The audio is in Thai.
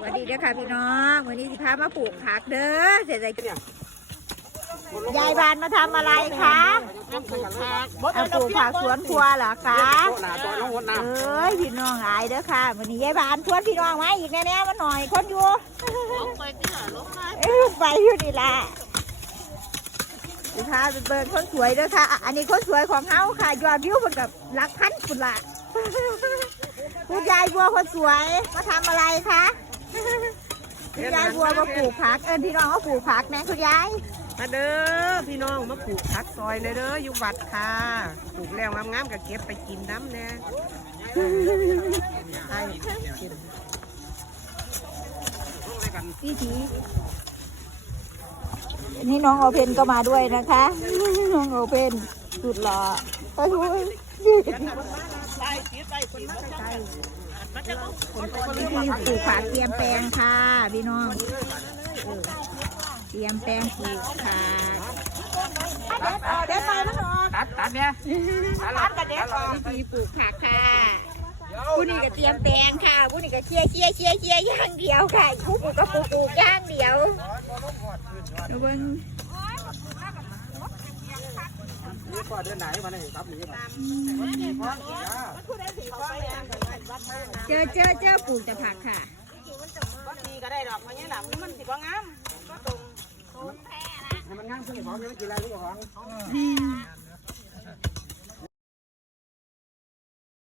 สวัสดีเด้อค่ะพี่น้องวันนี้สิพามาปลูกผักเด้อเสร็จแล้วยายบานมาทำอะไรคะมาปลูกผักมาปลูกผักสวนครัวเหรอคะหนาตัวน้องคนน้เอ้ยพี่น้องอายเด้อค่ะวันนี้ยายบานชวนพี่น้องมาอีกแน่ๆมาหน่อยคนอยู่ลงไปที่หลลงมาเอ้ยไปอยู่นี่ล่ะสิพาไปเบิ่งคนสวยเด้อค่ะ อันนี้คนสวยของเฮาค่ะยอดวิวเพิ่นกับหลักพันคุณล่ะคุณยายบัวคนสวยมาทำอะไรคะ คุณยายบัวมาปลูกผัก เอิญพี่น้องเขาปลูกผักนะคุณยายำมาเด้อพี่น้องมาปลูกผักซอยเลยเด้ออยู่วัดค่ะปลูกแล้วงามๆก็เก็บไปกินน้ำแน่ไอ้กินพี่ทีนี่น้องโอเพนก็มาด้วยนะคะ น้องโอเพนสุดหล่อ ไปดูวิธีปลูกผักเตรียมแปลงค่ะพี่น้อง เตรียมแปลงปลูกผักเด็ดไปแล้วเนาะตัดตัดเนี่ยร้านกันเด็ดวิธีปลูกผักค่ะผู้นี้ก็เตรียมแปลงค่ะผู้นี้ก็เชี่ยเชี่ยเชี่ยเชี่ยย่างเดียวค่ะผู้ปลูกก็ปลูกปลูกย่างเดียวเดี๋ยวเบิ่งนี่ ก็เดินไหนมาเนี่ยครับนี่เจอเจอเจอปลูกแต่ผักค่ะดีก็ได้ดอกมันเนี่ยหนามันสิบ่งามก็ตรงมันงามขึ้นของยังกินอะไรลูกของ